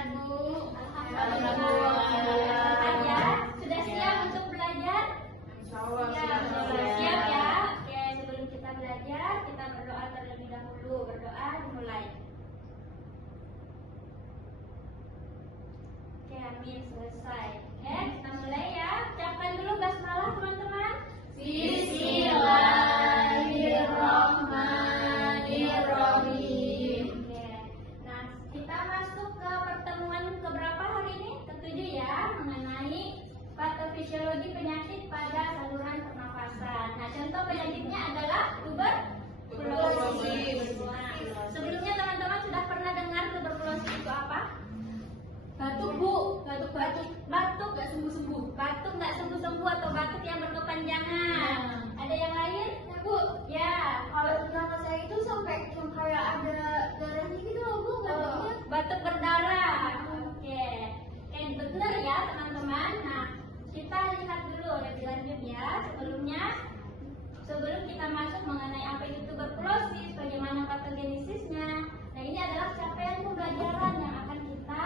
sehat, Bu. Alhamdulillah. Ya, sudah siap untuk belajar? Siap ya. Oke, sebelum kita belajar, kita berdoa terlebih dahulu. Berdoa dimulai. Oke, amin, selesai. Oke, kita mulai ya. Ucapkan dulu basmalah, teman-teman. Bismillahirrahmanirrahim. Oke. Nah, kita masuk ke pertemuan keberapa hari ini? Ketujuh ya, mengenai patofisiologi penyakit pada saluran pernafasan. Nah, contoh penyakitnya adalah tuberkulosis. Nah, sebelumnya teman-teman sudah pernah dengar tuberkulosis itu apa? Batuk, Bu. Batuk nggak sembuh-sembuh. Batuk nggak sembuh-sembuh atau batuk yang berkepanjangan. Ada yang lain, ya, Bu? Ya. Kalau nama saya itu sampai kayak ada darahnya gitu loh, Bu. Batuk berdarah. Oke, benar ya teman-teman. Nah, kita lihat dulu lebih lanjut ya. Sebelum kita masuk mengenai apa itu tuberkulosis, bagaimana patogenesisnya. Nah, ini adalah capaian pembelajaran yang akan kita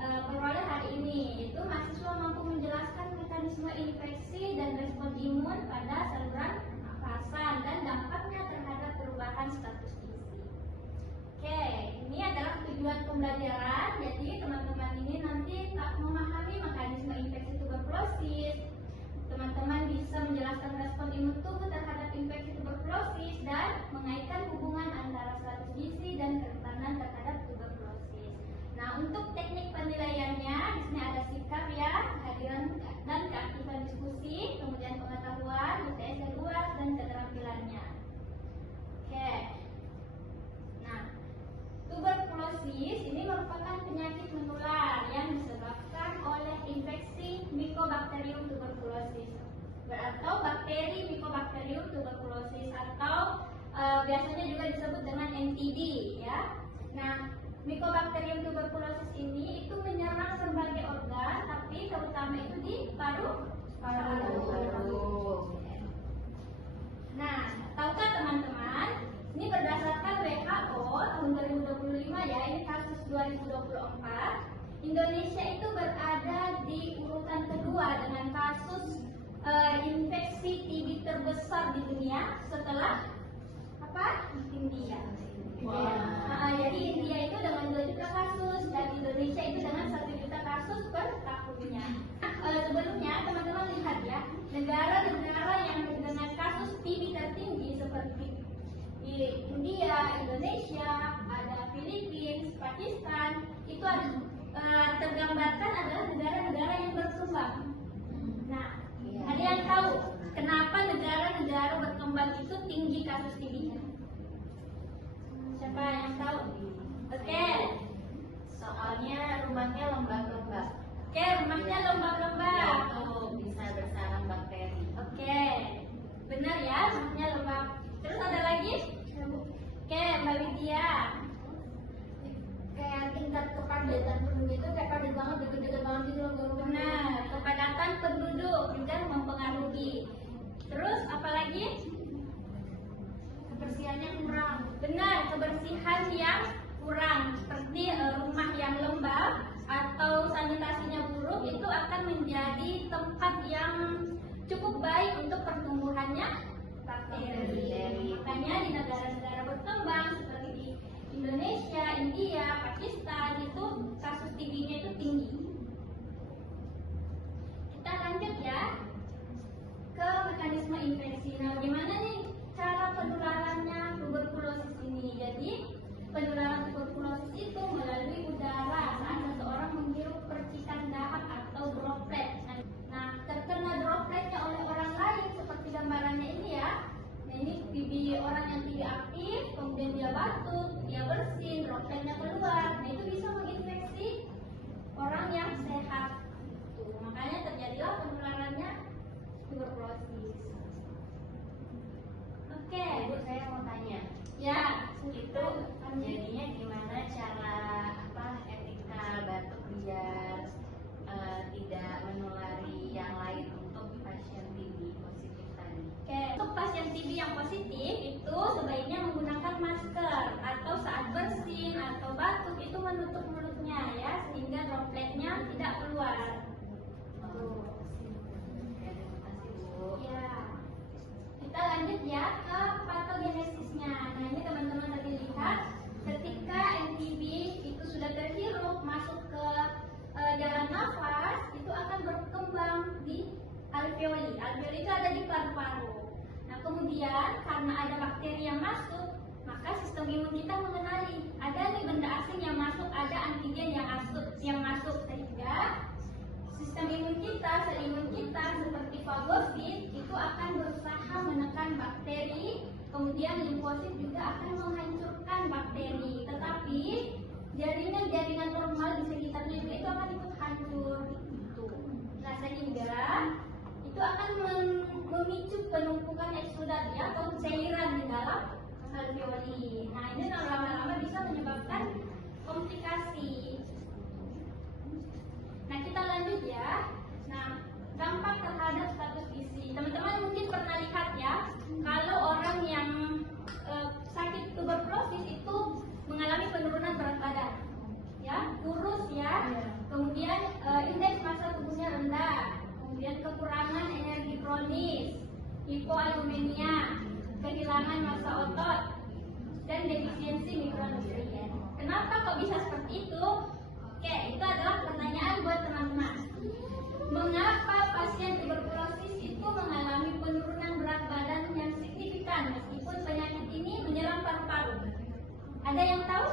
peroleh hari ini. Yaitu mahasiswa mampu menjelaskan mekanisme infeksi dan respon imun pada saluran pernafasan dan dampaknya terhadap perubahan status gizi. Oke, ini adalah tujuan pembelajaran. Jadi teman-teman ini nanti memahami mekanisme infeksi tuberkulosis. Teman-teman bisa menjelaskan respon imun tubuh terhadap infeksi tuberkulosis dan mengaitkan hubungan antara status gizi dan kerentanan terhadap tuberkulosis. Nah, untuk teknik penilaiannya di sini ada sikap ya, kehadiran dan keaktifan diskusi, kemudian pengetahuan, UTS yang luas dan keterampilannya. Oke. Nah, tuberkulosis ini merupakan penyakit menular yang disebabkan oleh infeksi Mycobacterium tuberculosis atau bakteri Mycobacterium tuberculosis atau biasanya juga disebut dengan MTB ya. Nah, Mycobacterium tuberculosis ini itu menyerang berbagai organ, tapi terutama itu di paru. Nah, tahukah teman-teman? Ini berdasarkan WHO tahun 2025 ya, ini kasus 2024. Indonesia itu berada di urutan kedua dengan kasus infeksi TB terbesar di dunia setelah apa? India. Jadi India itu dengan 2 juta kasus dan Indonesia itu dengan 1 juta kasus per tahunnya. Sebelumnya teman-teman lihat ya, negara-negara yang dengan kasus TB tertinggi seperti di India, Indonesia, ada Filipina, Pakistan, itu tergambarkan adalah negara-negara yang berkembang. Nah, ada yang tahu kenapa negara-negara berkembang itu tinggi kasus TB-nya? Siapa yang tahu? Oke. Soalnya rumahnya lembab-lembab. Oke, rumahnya lembab-lembab. Bisa bersarang bakteri. Oke, benar ya, rumahnya lembab. Terus ada lagi? Oke, Mbak Widya. Kayak tingkat kepadatan penduduk itu kayak padat banget, deket-deket banget gitu loh. Benar, kepadatan penduduk juga mempengaruhi. Terus apa lagi? Kebersihannya kurang. Benar, kebersihan yang kurang seperti rumah yang lembab atau sanitasinya buruk itu akan menjadi tempat yang cukup baik untuk pertumbuhannya bakteri. Makanya di negara-negara berkembang seperti di Indonesia, India, Pakistan itu kasus TB-nya itu tinggi. Kita lanjut ya ke mekanisme infeksi. Nah, bagaimana nih cara penularannya tuberkulosis ini? Jadi penularan tuberkulosis itu melalui udara saat seseorang menghirup percikan dahak atau droplet. Nah, terkena dropletnya oleh orang lain seperti gambarannya ini ya. Nah, ini TB orang yang TB aktif, kemudian dia batuk, dia bersin, dropletnya keluar. Nah, itu bisa menginfeksi orang yang sehat. Tuh, makanya terjadilah penularannya tuberkulosis. Oke, Bu, saya mau tanya. ya, Itu jadinya gimana cara etika batuk biar tidak menulari yang lain untuk pasien TB positif tadi? Oke, untuk pasien TB yang positif itu sebaiknya menggunakan masker atau saat bersin atau batuk itu menutup mulutnya ya, sehingga dropletnya tidak keluar. Ya, kita lanjut ya ke patogenesisnya. Nah ini teman-teman tadi lihat, ketika NTB itu sudah terhirup masuk ke jalan nafas, itu akan berkembang di alveoli. Alveoli itu ada di paru-paru. Nah kemudian karena ada bakteri yang masuk, maka sistem imun kita mengenali ada nih benda asing yang masuk, ada antigen yang masuk sehingga sistem imun kita, sel imun kita seperti fagosit itu akan berusaha menekan bakteri, kemudian limfosit juga akan menghancurkan bakteri. Tetapi jaringan-jaringan normal di sekitarnya juga itu akan ikut hancur. Gitu. Nah sehingga itu akan memicu penumpukan eksudat ya, atau cairan di dalam alveoli. Nah ini lama-lama bisa menyebabkan komplikasi. Nah kita lanjut ya. Nah dampak terhadap status gizi. Teman-teman mungkin pernah lihat ya, kalau orang yang sakit tuberkulosis itu mengalami penurunan berat badan, ya, kurus ya, kemudian indeks massa tubuhnya rendah, kemudian kekurangan energi kronis, hipoalumenia, kehilangan massa otot, dan defisiensi mikronutrien. Kenapa kok bisa seperti itu? Oke, itu adalah pertanyaan buat teman-teman. Mengapa pasien tuberkulosis itu mengalami penurunan berat badan yang signifikan meskipun penyakit ini menyerang paru-paru? Ada yang tahu?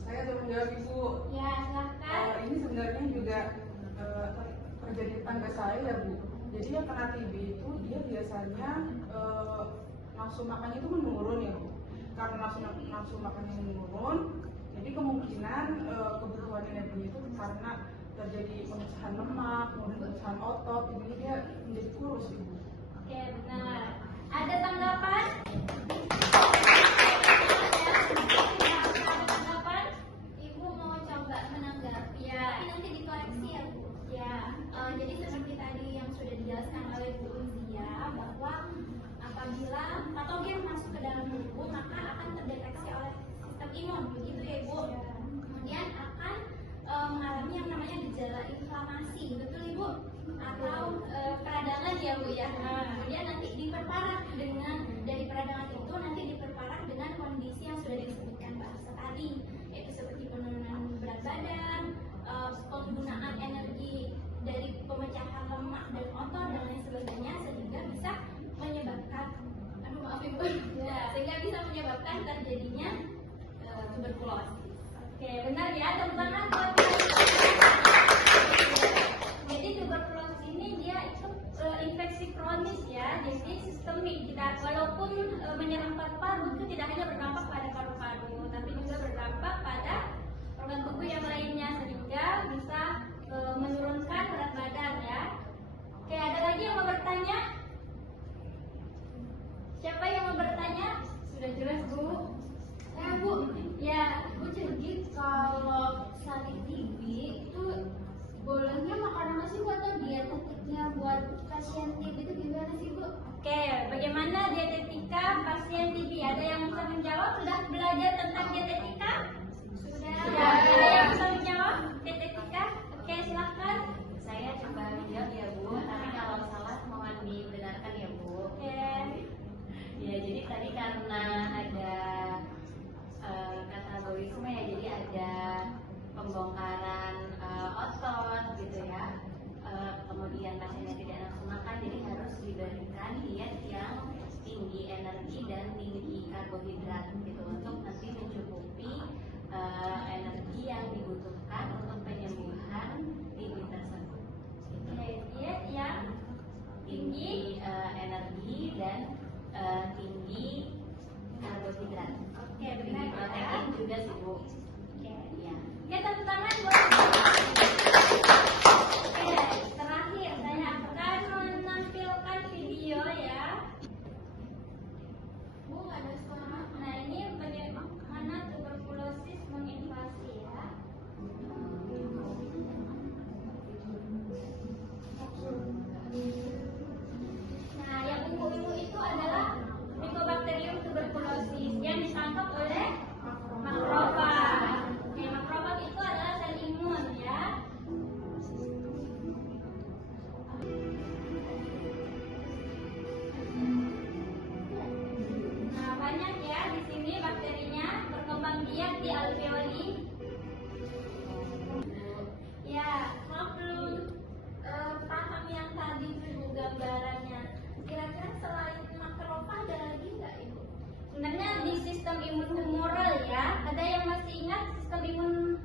Saya sudah menjawab Ibu. Ya, silahkan. Ini sebenarnya juga terjadi tetangga saya ya Bu. Jadi yang kena TB itu dia biasanya nafsu makannya itu menurun ya Bu. Karena nafsu makannya menurun, jadi kemungkinan kebutuhan energi itu karena terjadi pemecahan lemak, kemudian pemecahan otot, jadi dia menjadi kurus Ibu. Oke, benar. Ada tanggapan? Ibu mau coba menanggapi, Ya. tapi nanti dikoreksi ya Bu. Ya. Jadi seperti tadi yang sudah dijelaskan oleh Bu Uzia, bahwa apabila patogen masuk ke dalam tubuh maka akan terdeteksi oleh sistem imun, begitu ya Ibu. Kemudian akan mengalami yang namanya gejala inflamasi, betul Ibu? Atau peradangan ya Bu ya. Kemudian nanti diperparah dari peradangan itu nanti diperparah dengan kondisi yang sudah disebutkan bahasa tadi, yaitu seperti penurunan berat badan, penggunaan energi dari pemecahan lemak dan otot dan lain sebagainya, sehingga bisa menyebabkan sehingga bisa menyebabkan terjadinya tuberkulosis. Oke, benar ya, teman-teman. Jadi tuberkulosis ini dia itu infeksi kronis ya, jadi sistemik. Walaupun menyerang paru-paru itu tidak hanya berdampak pada paru-paru, tapi juga berdampak pada organ tubuh yang lainnya, sehingga bisa menurunkan berat badan ya. Oke, ada lagi yang mau bertanya? Siapa yang mau bertanya? Sudah jelas Bu. Bu, Ya. Bu, jadi kalau sakit TB itu bolehnya makan apa sih Bu, atau dietetiknya buat pasien TB itu gimana sih Bu? Oke, bagaimana dietetika pasien TB? Ada yang bisa menjawab? Sudah belajar tentang dietetika? Sudah. Ada yang bisa menjawab dietetika? Oke, silahkan. Saya coba menjawab ya Bu, tapi kalau salah mohon dibenarkan ya Bu. Oke. Ya jadi tadi karena ada katabolisme ya, jadi ada pembongkaran otot gitu ya. Kemudian pasiennya tidak nafsu makan, jadi harus diberikan diet yang tinggi energi dan tinggi karbohidrat gitu untuk nanti mencukupi energi yang dibutuhkan untuk penyembuhan TB tersebut. Oke, diet yang Tinggi energi dan tinggi karbohidrat. Oke, Tinggi benar ya. protein juga sih Bu. Oke. Ya. Oke, tepuk tangan buat. Oke, terakhir saya akan menampilkan video ya. Bu, ada suara. Nah, ini bagaimana tuberkulosis menginvasi ya. Nah, yang ungu-ungu itu adalah Mycobacterium tuberculosis yang ditangkap oleh makrofag. lihat di alveoli? Ya, maaf belum paham yang tadi Ibu gambarannya. Kira-kira selain makrofa ada lagi nggak Ibu? Sebenarnya di sistem imun humoral ya, ada yang masih ingat sistem imun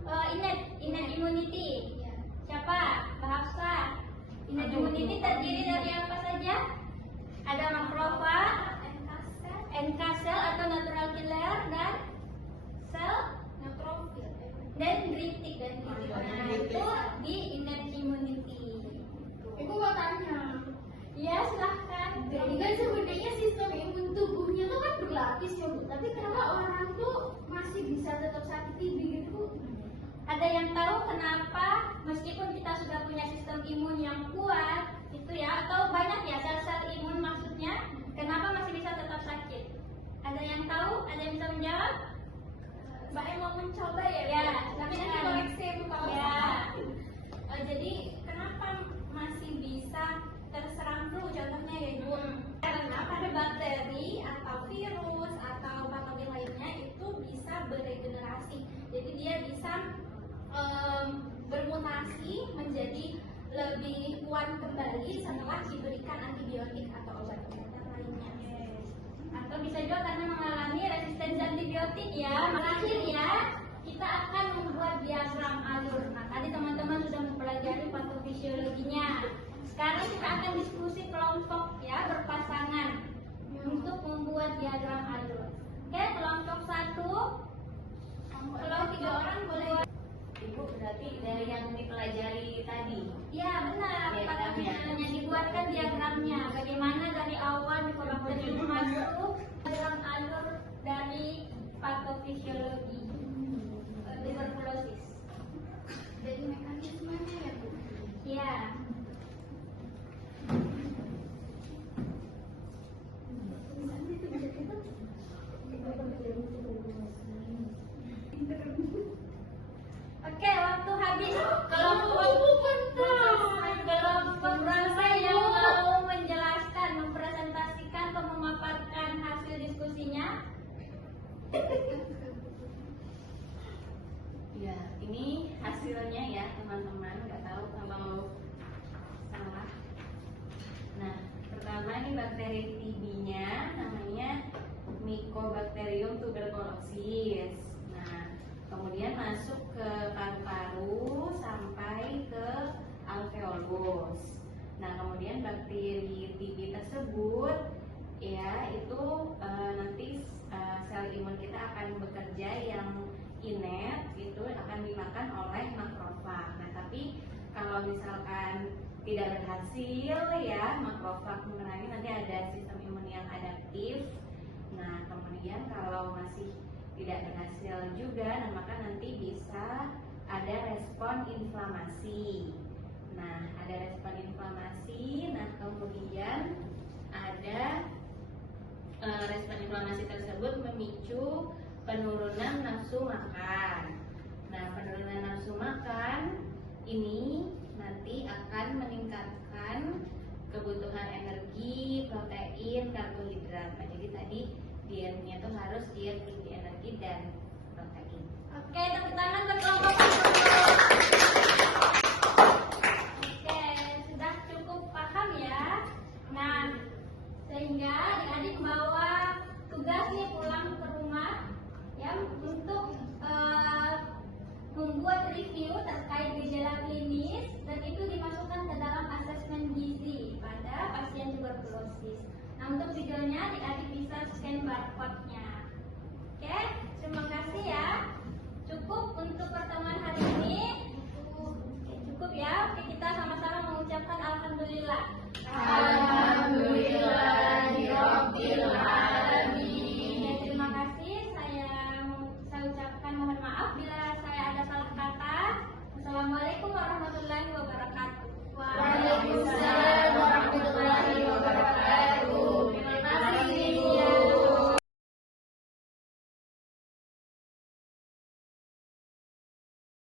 innate immunity? Ya. Siapa? Bahasa. Innate immunity terdiri dari apa saja? Ada makrofag, NK cell atau natural killer, dan sel Neutrofil. dendritik. Nah, itu di innate immunity. Ibu mau tanya. Ya, silahkan. Jadi kan sebenarnya sistem imun tubuhnya tuh kan berlapis ya Bu. Tapi kenapa orang tuh masih bisa tetap sakit TB gitu? Ada yang tahu kenapa meskipun kita sudah punya sistem imun yang kuat itu ya, atau banyak ya sel-sel imun maksudnya, kenapa masih bisa tetap sakit? Ada yang tahu? Ada yang bisa menjawab? Mbak Em mau mencoba ya? Ya, Tapi nanti silakan. koreksi ya Bu kalau Ya. salah. Jadi kenapa masih bisa terserang flu contohnya ya Bu? Karena pada bakteri atau virus atau patogen lainnya itu bisa beregenerasi. Jadi dia bisa bermutasi menjadi lebih kuat kembali setelah diberikan antibiotik atau obat-obatan lainnya. Atau bisa juga karena mengalami resistensi antibiotik ya. Terakhir ya, kita akan membuat diagram alur. Nah, tadi teman-teman sudah mempelajari patofisiologinya. Sekarang kita akan diskusi kelompok ya, berpasangan untuk membuat diagram alur. Oke, kelompok 1. Kalau 3 orang boleh. Ibu berarti dari yang dipelajari tadi. Ya benar, pada misalnya dibuatkan diagramnya. Bagaimana dari awal mikrobakter itu masuk diagram alur dari patofisiologi tuberkulosis. Jadi mekanismenya ya Bu. Ya. Oke, waktu habis. Kelompok berapa yang mau menjelaskan, mempresentasikan atau memaparkan hasil diskusinya? Ya, ini hasilnya ya teman-teman. Nggak tahu kalau salah. Nah, pertama ini bakteri TB-nya namanya Mycobacterium tuberculosis. Nah, kemudian masuk ke paru-paru sampai ke alveolus. Nah, kemudian bakteri TB tersebut ya itu nanti sel imun kita akan bekerja yang inet, itu akan dimakan oleh makrofag. Nah, tapi kalau misalkan tidak berhasil ya makrofag memerangi, nanti ada sistem imun yang adaptif. Nah, kemudian kalau masih tidak berhasil juga, nah maka nanti bisa ada respon inflamasi. Nah, ada respon inflamasi. Nah, kemudian ada respon inflamasi tersebut memicu penurunan nafsu makan. Nah, penurunan nafsu makan ini nanti akan meningkatkan kebutuhan energi, protein, karbohidrat. Nah, jadi tadi dietnya tuh harus diet tinggi energi dan protein. Oke, tepuk tangan untuk kelompok 1. Oke, sudah cukup paham ya. Nah, sehingga adik-adik bawa tugas nih pulang ke rumah ya untuk membuat review terkait gejala klinis, dan itu dimasukkan ke dalam asesmen gizi pada pasien tuberkulosis. Nah, untuk videonya adik-adik bisa scan barcode-nya. Oke, terima kasih ya. Cukup untuk pertemuan hari ini. Oke, cukup ya. Oke, kita sama-sama mengucapkan alhamdulillah.